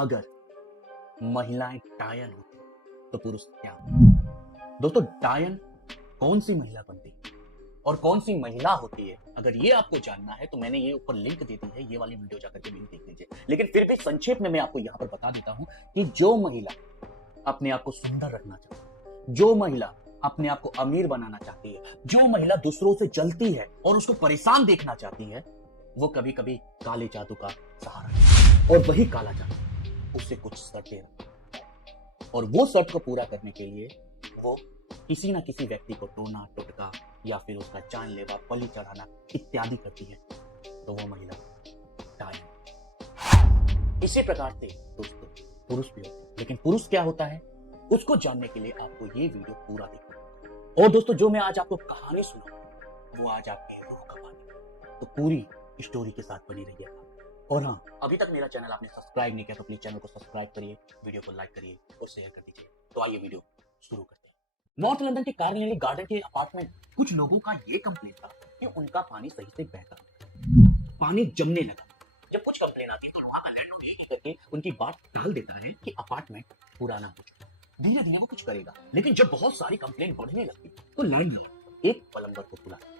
अगर महिलाएं डायन होती तो पुरुष क्या होते? दोस्तों, डायन कौन सी महिला बनती है और कौन सी महिला होती है, अगर ये आपको जानना है तो मैंने ये ऊपर लिंक दे दी है, ये वाली वीडियो जाकर के लिंक देख लीजिए। लेकिन फिर भी संक्षेप में मैं आपको यहां पर बता देता हूं कि जो महिला अपने आप को सुंदर रखना चाहती है, जो महिला अपने आप को अमीर बनाना चाहती है, जो महिला दूसरों से जलती है और उसको परेशान देखना चाहती है, वो कभी कभी काले जादू का सहारा लेती है। और वही काला जादू उससे कुछ शर्तें रखता है और वो शर्त को पूरा करने के लिए वो किसी ना किसी व्यक्ति को टोना टोटका या फिर उसका जानलेवा बलि चढ़ाना इत्यादि करती है, तो वो महिला डायन। इसी प्रकार से दोस्तों पुरुष भी होते हैं, लेकिन पुरुष क्या होता है उसको जानने के लिए आपको ये वीडियो पूरा देखना होगा। और दोस्तों, जो मैं आज आपको कहानी सुनाऊंगा वो आज आपके रूह का पानी, तो पूरी स्टोरी के साथ बनी रहिएगा। और हाँ, अभी तक मेरा चैनल आपने सब्सक्राइब नहीं किया तो प्लीज चैनल को सब्सक्राइब करिए, वीडियो को लाइक करिए और शेयर कर दीजिए। तो आइए वीडियो शुरू करते हैं। नॉर्थ लंदन के कार्निवल गार्डन के अपार्टमेंट कुछ लोगों का ये कंप्लेन था कि उनका पानी सही से बहता नहीं, पानी जमने लगा। जब कुछ कंप्लेन आती तो वहां का लैंडलॉर्ड ये करके उनकी बात टाल देता है कि अपार्टमेंट पुराना हो चुका है, धीरे धीरे वो कुछ करेगा। लेकिन जब बहुत सारी कंप्लेन बढ़ने लगती तो लैंडलॉर्ड एक प्लम्बर को बुलाता है।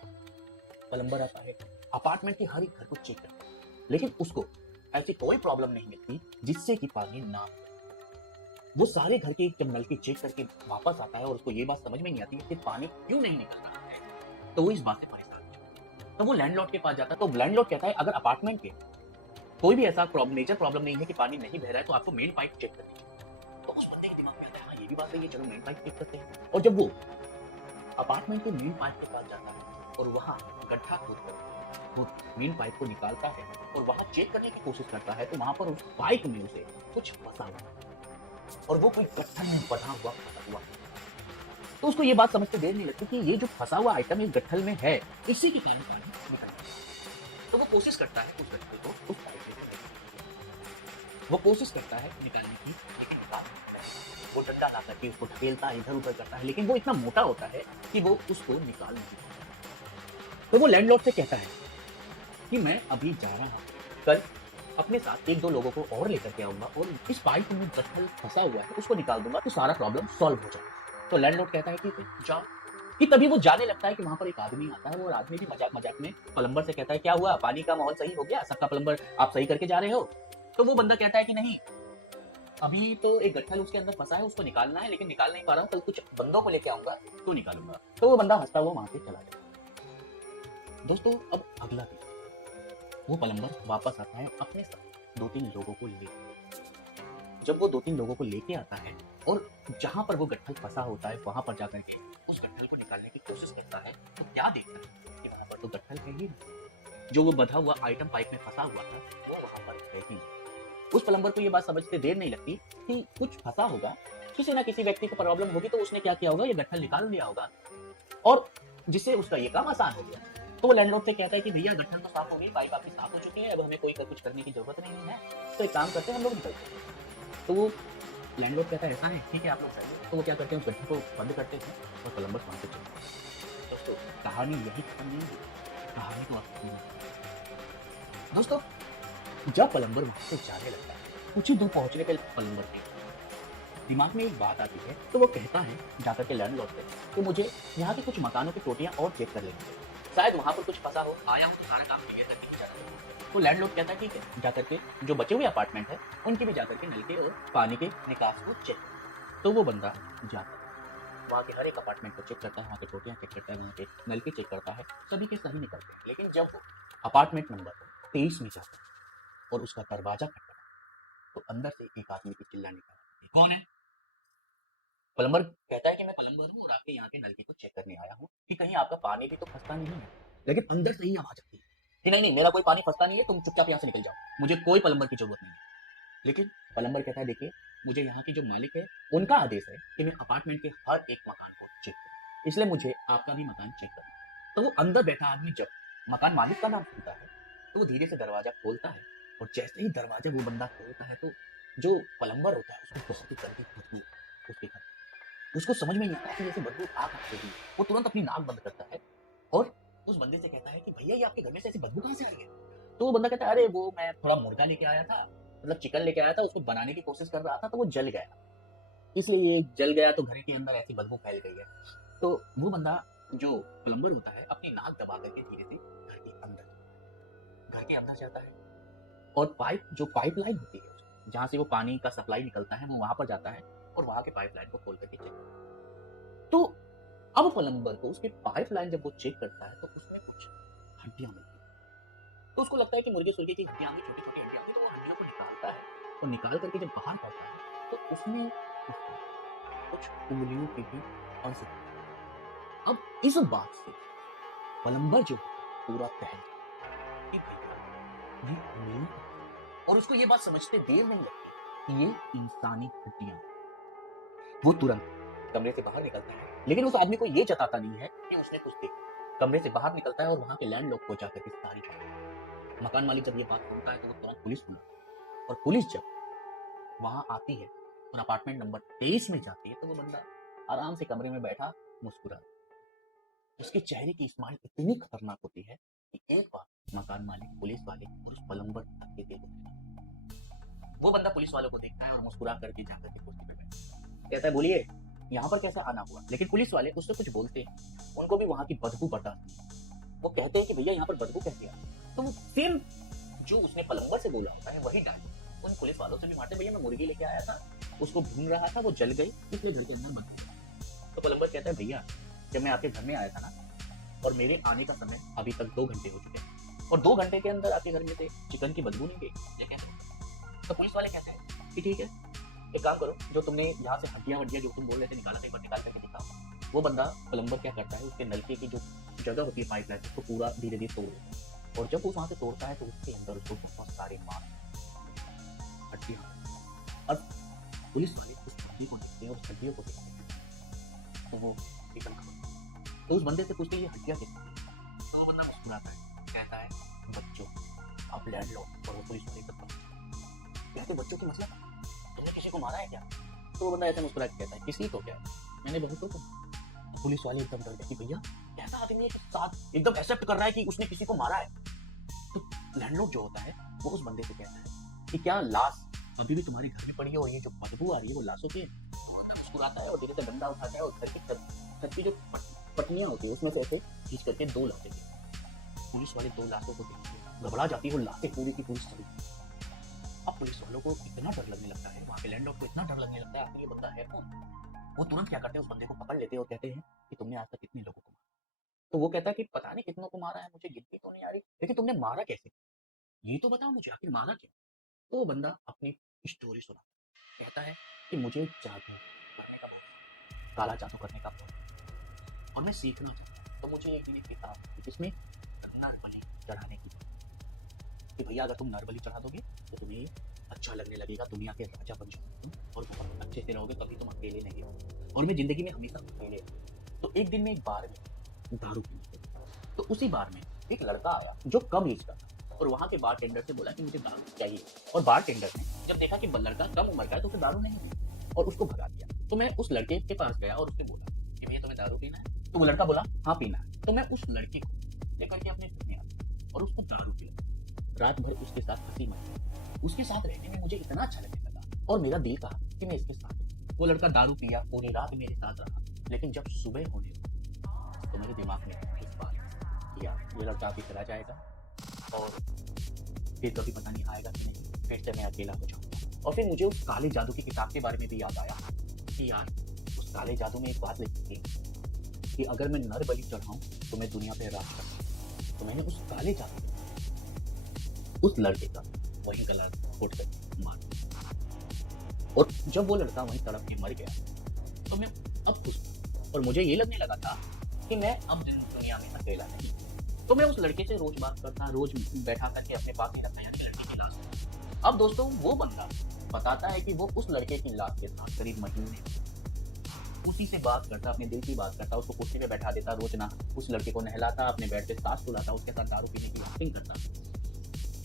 प्लम्बर आता है, अपार्टमेंट के हर एक घर को चेक करता है, लेकिन उसको ऐसी कोई प्रॉब्लम नहीं मिलती जिससे कि पानी ना आए। वो सारे घर के जब नल के चेक करके वापस आता है और उसको ये बात समझ में नहीं आती कि पानी क्यों नहीं निकल रहा है, तो वो इस बात से परेशान है। तो वो लैंडलॉर्ड के पास जाता है, तो लैंडलॉर्ड कहता है अगर अपार्टमेंट के कोई भी ऐसा मेजर प्रॉब्लम नहीं है कि पानी नहीं बह रहा है तो आपको मेन पाइप चेक करनी है। तो उस बंदे के दिमाग में आता है हाँ ये भी बात सही है, चलो मेन पाइप चेक करते हैं। और जब वो अपार्टमेंट के मेन पाइप के पास जाता है और वहां गड्ढा खोदकर वो मेन पाइप को निकालता है और वहां चेक करने की कोशिश करता है, तो वहां पर उस पाइप में उसे कुछ फंसा हुआ और वो कोई गट्ठल में बंधा हुआ फंसा हुआ। तो उसको ये बात समझते देर नहीं लगती कि ये जो फंसा हुआ आइटम इस गट्ठल में है, इसी के कारण पानी निकल रहा है। तो वो कोशिश करता है उस गट्ठल को उस पाइप से वो कोशिश करता है निकालने की, लेकिन निकाल नहीं पाता। वो डंडा ला करके उसको ढकेलता है, इधर उधर करता है, लेकिन वो इतना मोटा होता है कि वो उसको निकाल नहीं पाता। तो वो लैंडलॉर्ड से कहता है कि मैं अभी जा रहा हूँ, कल अपने साथ एक दो लोगों को और लेकर के आऊंगा और इस पाइप में गट्ठल फंसा हुआ है उसको निकाल दूंगा तो सारा प्रॉब्लम सॉल्व हो जाएगा। तो लैंडलॉर्ड कहता है कि जाओ। कि तभी वो जाने लगता है कि वहां पर एक आदमी आता है। वो आदमी भी मजाक मजाक में प्लम्बर से कहता है क्या हुआ, पानी का माहौल सही हो गया, सबका प्लम्बर आप सही करके जा रहे हो? तो वो बंदा कहता है कि नहीं, अभी तो एक गट्ठल उसके अंदर फंसा है, उसको निकालना है, लेकिन निकाल नहीं पा रहा हूँ, कल कुछ बंदों को लेके आऊंगा तो निकालूंगा। तो वो बंदा हंसता हुआ वहां से चला जाता। दोस्तों, अब अगला दिन वो प्लम्बर वापस आता है अपने साथ दो तीन लोगों को लेकर। जब वो दो तीन लोगों को लेके आता है और जहां पर वो गट्ठल फंसा होता है वहां पर जाकर के उस गट्ठल को निकालने की कोशिश करता है, तो क्या देखता है कि वहां पर तो गट्ठल है ही नहीं। जो वो बंधा हुआ आइटम पाइप में फंसा हुआ था वो वहां पर है ही नहीं। उस प्लम्बर को ये बात समझते देर नहीं लगती कि कुछ फंसा होगा, किसी ना किसी व्यक्ति को प्रॉब्लम होगी, तो उसने क्या किया होगा, ये गट्ठल निकाल लिया होगा और जिससे उसका ये काम आसान हो गया। तो वो लैंडलॉर्ड से कहता है कि भैया गट्ठल तो साफ हो गई, पाइप आपकी साफ हो चुकी है, अब हमें कोई कुछ करने की जरूरत नहीं है, तो एक काम करते हैं हम लोग निकलते हैं। तो वो लैंडलॉर्ड कहता है ऐसा है, ठीक है आप लोग जाइए। तो वो क्या करते हैं, उस गड्ढे को बंद करते हैं और कोलंबस वहां से चलते हैं। दोस्तों, कहानी यही खत्म नहीं हुई, कहानी तो आप दोस्तों, जब प्लम्बर वहां से जाने लगता है, कुछ ही दूर पहुंचने के प्लम्बर के दिमाग में एक बात आती है, तो वो कहता है जाकर के लैंडलॉर्ड से कि मुझे यहाँ के कुछ मकानों की टोटियां और चेक कर लेनी चाहिए, शायद वहां पर कुछ फंसा हो, आया हो तो सारा काम क्लियर करके ही जाना है। तो लैंडलॉर्ड कहता है ठीक है, जाकर के जो बचे हुए अपार्टमेंट है उनकी भी जाकर के नल के और पानी के निकास को चेक। तो वो बंदा जाता है वहाँ के हर एक अपार्टमेंट को चेक करता है, वहाँ के टोटियां चेक करता है, वहाँ के नल के चेक करता है, सभी के सही निकलते हैं। लेकिन जब वो अपार्टमेंट नंबर 23 में जाता है और उसका दरवाजा खटखटा तो अंदर से एक आदमी की चिल्लाने का, कौन है? प्लम्बर कहता है कि मैं प्लम्बर हूँ और आपके यहाँ के नलके को चेक करने आया हूँ कि कहीं आपका पानी भी तो फंसता नहीं है। लेकिन अंदर से ही आवाज आती है कि नहीं नहीं, मेरा कोई पानी फंसता नहीं है, तुम चुपचाप यहाँ से निकल जाओ, मुझे कोई प्लम्बर की जरूरत नहीं है। लेकिन प्लम्बर कहता है देखिए, मुझे यहाँ की जो मालिक है उनका आदेश है कि मैं अपार्टमेंट के हर एक मकान को चेक करूँ, इसलिए मुझे आपका भी मकान चेक करना है। तो वो अंदर बैठा आदमी जब मकान मालिक का नाम सुनता है तो वो धीरे से दरवाजा खोलता है और जैसे ही दरवाजा वो बंदा खोलता है तो जो प्लम्बर होता है उसको बहुत ही गंदी खुशबू उसके घर, उसको समझ में नहीं आता कि जैसे बदबू आ कहां से रही है। वो तुरंत अपनी नाक बंद करता है और उस बंदे से कहता है कि भैया ये आपके घर में से ऐसी बदबू कहां से आ रही है? तो वो बंदा कहता है अरे वो मैं थोड़ा मुर्गा लेके आया था मतलब चिकन लेके आया था, उसको बनाने की कोशिश कर रहा था तो वो जल गया, इसलिए ये जल गया तो घर के अंदर ऐसी बदबू फैल गई है। तो वो बंदा जो प्लम्बर होता है अपनी नाक दबा करके धीरे से घर के अंदर जाता है और पाइप लाइन होती है जहाँ से वो पानी का सप्लाई निकलता है, वो वहां पर जाता है और वहां के पाइप लाइन को खोल करके चेक करता है। तो अब प्लम्बर को उसके पाइप लाइन जब वो चेक करता है तो उसमें कुछ हड्डियां मिलती है। तो उसको लगता है कि मुर्गे सुर्गे की हड्डियां होंगी, छोटी छोटी हड्डियां होंगी, तो वो हड्डियों को निकालता है और निकाल करके जब बाहर आता है तो उसमें कुछ उंगलियों की भी अंश थे। अब इस बात से प्लम्बर जो पूरा तहल कि भैया ये उंगलियां, और उसको ये बात समझते देर नहीं लगती कि ये इंसानी हड्डियां। वो तुरंत कमरे से बाहर निकलता है, लेकिन उस आदमी को ये जताता नहीं है कि उसने कुछ देखा। कमरे से बाहर निकलता है और वहां के लैंडलॉर्ड को जाकर के सारी बात, मकान मालिक जब ये बात सुनता है तो वो तुरंत पुलिस बुलाता है, और पुलिस जब वहां आती है और अपार्टमेंट नंबर 23 में जाती है तो वो बंदा आराम से कमरे में बैठा मुस्कुरा, उसके चेहरे की स्माइल इतनी खतरनाक होती है कि एक बार मकान मालिक, पुलिस वाले और उस प्लम्बर धक्के दे देते हैं। वो बंदा पुलिस वालों को देखता है और मुस्कुरा करके जाकर के कुर्सी पे बैठता है, कहता है बोलिए यहाँ पर कैसे आना हुआ। लेकिन पुलिस वाले उससे कुछ बोलते हैं, उनको भी वहां की बदबू बताती है। वो कहते हैं कि भैया यहाँ पर बदबू कैसे आ, तो वो सेम जो उसने प्लम्बर से बोला होता है वही डायलॉग उन पुलिस वालों से भी मारते, भैया मैं मुर्गी लेके आया था, उसको भून रहा था, वो जल गई, इसलिए घर के अंदर बदबू। तो प्लम्बर कहता है भैया जब मैं आपके घर में आया था ना और मेरे आने का समय अभी तक 2 घंटे हो चुके हैं और 2 घंटे के अंदर आपके घर में से चिकन की बदबू नहीं गई, ये कैसे होगा? तो पुलिस वाले कहते हैं कि ठीक है, एक काम करो, जो तुमने यहाँ से हड्डियां वड्डियां जो तुम बोल रहे थे निकाला था, एक बार निकाल करके दिखाओ। वो बंदा प्लम्बर क्या करता है, उसके नलके की जो जगह होती है पाइप लाइन उसको पूरा धीरे धीरे तोड़ देता है, और जब वो वहां से तोड़ता है तो उसके अंदर उसको बहुत सारे मांस हड्डियां, और पुलिस वाले उस हड्डी को देखते हैं और उस हड्डियों को देखते हैं तो वो चिकन खा, तो उस बंदे से पूछते हैं ये हड्डियां किसकी, तो वो बंदा मुस्कुराता है, कहता है बच्चों, आप लैंडलॉर्ड। और वो पुलिस वाले तक कहते बच्चों की मतलब तुमने किसी को मारा है क्या? तो वो बंदा ऐसे मुस्कुरा के कहता है किसी को क्या, मैंने बहुतों को। तो पुलिस वाले एकदम डर गए कि भैया कैसा आदमी है कि साथ एकदम एक्सेप्ट कर रहा है कि उसने किसी को मारा है। तो लैंडलॉर्ड जो होता है वो उस बंदे से कहता है कि क्या लाश अभी भी तुम्हारे घर में पड़ी है और ये जो बदबू आ रही है वो लाशों की? तो बंदा मुस्कुराता है और धीरे से डंडा उठाता है और घर की छत की जो पटनियां होती है उसमें से ऐसे खींच करके 2 लाशें देती है। पुलिस वाले 2 लाशों को देखते घबरा जाती है और लाशें पूरी की पूरी सड़ी। अब पुलिस वालों को इतना डर लगने लगता है, वहाँ के लैंडलॉर्ड को इतना डर लगने लगता है आखिर ये बंदा है कौन। वो तुरंत क्या करते हैं, उस बंदे को पकड़ लेते हैं और कहते हैं कि तुमने आज तक कितने लोगों को मारा। तो वो कहता है कि पता नहीं कितनों को मारा है, मुझे गिनती तो नहीं आ रही, लेकिन तुमने मारा कैसे, ये तो बताओ मुझे, आखिर मारा क्या। तो वो बंदा अपनी स्टोरी सुना, कहता है कि मुझे जादू करने का बहुत, काला जादू करने का बहुत, और मैं सीखना चाहता हूँ। तो मुझे एक दिन एक किताब थी जिसमें नरबली चढ़ाने की, कि भैया अगर तुम नरबली चढ़ा दोगे तो तुम्हें अच्छा लगने लगेगा, दुनिया के राजा बन जाओगे और बहुत अच्छे से रहोगे, कभी तुम अकेले नहीं रहोगे, और मैं जिंदगी में हमेशा अकेले रहूंगा। तो एक दिन मैं एक बार में दारू पीने गया, तो उसी बार में एक लड़का आया जो कम एज का था और वहाँ के बारटेंडर से बोला कि मुझे दारू चाहिए, और बारटेंडर ने जब देखा कि लड़का कम उम्र का है तो उसे दारू नहीं दी और उसको भगा दिया। तो मैं उस लड़के के पास गया और उससे बोला कि भैया तुम्हें दारू पीना है? तो वो लड़का बोला हाँ पीना है। तो मैं उस लड़की को लेकर के अपने घर में आया और उसको दारू पिला, रात भर उसके साथ हंसी मजाक, उसके साथ रहने में मुझे इतना अच्छा लगने लगा और मेरा दिल कहा कि मैं इसके साथ। वो लड़का दारू पिया, पूरी रात मेरे साथ रहा, लेकिन जब सुबह होने लगी तो मेरे दिमाग में इस बात किया ये लड़का अभी चला जाएगा और फिर कभी पता नहीं आएगा कि नहीं, फिर से मैं अकेला हो जाऊंगा। और फिर मुझे उस काले जादू की किताब के बारे में भी याद आया कि यार उस काले जादू में एक बात लिखी थी कि अगर मैं नर बलि चढ़ाऊं तो मैं दुनिया पे राज करूं। तो मैंने उस काले जादू उस लड़के का वहीं का लड़का फोड़ कर मार, और जब वो लड़का वहीं तड़प के मर गया तो मैं अब खुश था और मुझे ये लगने लगा था कि मैं अब दुनिया में अकेला नहीं। तो मैं उस लड़के से रोज बात करता, रोज बैठा करके अपने पास में रखता, यानी लड़के की लाश। अब दोस्तों वो बंदा बताता है कि वो उस लड़के की लाश के साथ करीब महीने उसी से बात करता, अपने दिल की बात करता, उसको कुर्सी पे बैठा देता, रोज ना उस लड़के को नहलाता, अपने बेड पे सांस फुलाता, उसके साथ दारू पीने की एक्टिंग करता।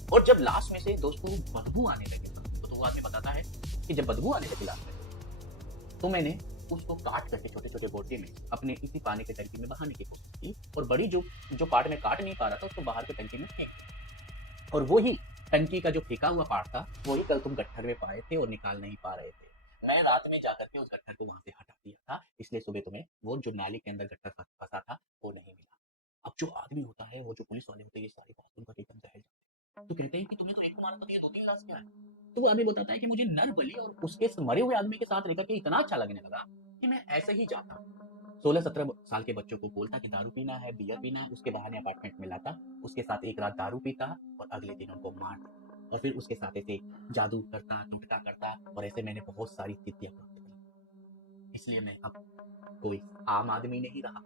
और जब लाश में से दोस्तों बदबू आने लगे तो वो आदमी बताता है कि जब बदबू आने लगी लाश में तो मैंने उसको काट करके छोटे छोटे बोटे में अपने इसी पानी के टंकी में बहाने की कोशिश की, और बड़ी जो पार्ट में काट नहीं पा रहा था उसको बाहर के टंकी में फेंक दिया। और वो ही टंकी का जो फेंका हुआ पार्ट था वही कल तुम गट्ठर में पाए थे और निकाल नहीं पा रहे थे। मैं रात में जाकर के उस गट्ठर को वहां से हटा दिया था, इसलिए सुबह तुम्हें वो जो नाली के अंदर गट्ठर फंसा था वो नहीं मिला। अब जो आदमी होता है, वो जो पुलिस वाले होते हैं, ये सारी बात सुनकर एकदम दहल जाते हैं। तो कहते हैं कि तुम्हें तो एक तुम्हारा पति है, 2-3 लाश क्या है? तो वो आदमी बताता है कि मुझे नर बलि और उसके मरे हुए आदमी के साथ रहकर के इतना अच्छा लगने लगा कि मैं ऐसे ही जाता, 16-17 साल के बच्चों को बोलता कि दारू पीना है, बियर पीना है, उसके बहाने अपार्टमेंट में लाता, उसके साथ एक रात दारू पीता और अगले दिन उनको मार देता और फिर उसके साथ ऐसे जादू करता, टोटका करता और ऐसे मैंने बहुत सारी स्थितियां प्राप्त की। इसलिए मैं अब कोई आम आदमी नहीं रहा,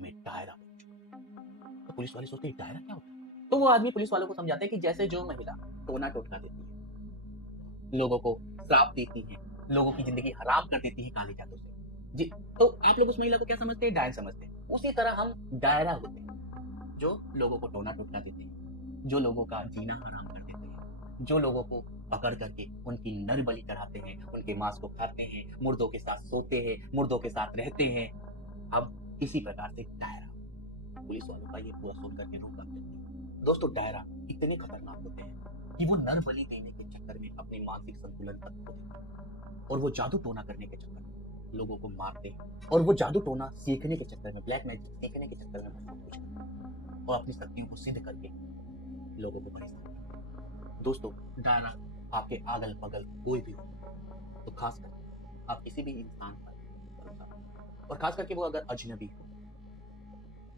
मैं डायरा बन चुका। तो पुलिस वाले सोचते हैं डायरा क्या होता है? तो वो आदमी पुलिस वालों को समझाते हैं कि जैसे जो महिला टोना टोटका देती है, लोगों को श्राप देती है, लोगों की जिंदगी हराम कर देती है काले जादू से। जी, तो आप लोग उस महिला को क्या समझते हैं? डायन समझते हैं। उसी तरह हम डायरा होते हैं, जो लोगों को टोना टोटका देते हैं, जो लोगों का जीना हराम कर देते हैं, जो लोगों को पकड़ करके उनकी नर बलि चढ़ाते हैं, उनके मांस को खाते हैं, मुर्दों के साथ सोते हैं, मुर्दों के साथ रहते हैं। अब इसी प्रकार से डायरा, पुलिस वालों का ये पूरा सुन करके रूह कांप जाती है। दोस्तों, डायरा इतने खतरनाक होते हैं कि वो नर बलि देने के चक्कर में अपने मानसिक संतुलन तक खो देते हैं और वो जादू टोना करने के चक्कर में लोगों को मारते हैं और वो जादू टोना सीखने के चक्कर में, ब्लैक मैजिक सीखने के चक्कर में बहुत कुछ करते हैं और अपनी शक्तियों को सिद्ध करके लोगों को परेशान करते हैं। दोस्तों, डायरा आपके अगल बगल कोई भी हो, तो खास कर आप किसी भी इंसान पर भरोसा करें और खास करके वो अगर अजनबी हो।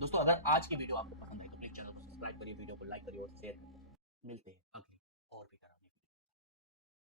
दोस्तों, अगर आज की वीडियो आपको पसंद आई तो प्लीज चैनल को सब्सक्राइब करिए, वीडियो को लाइक करिए और शेयर करिए। मिलते हैं अगली और भी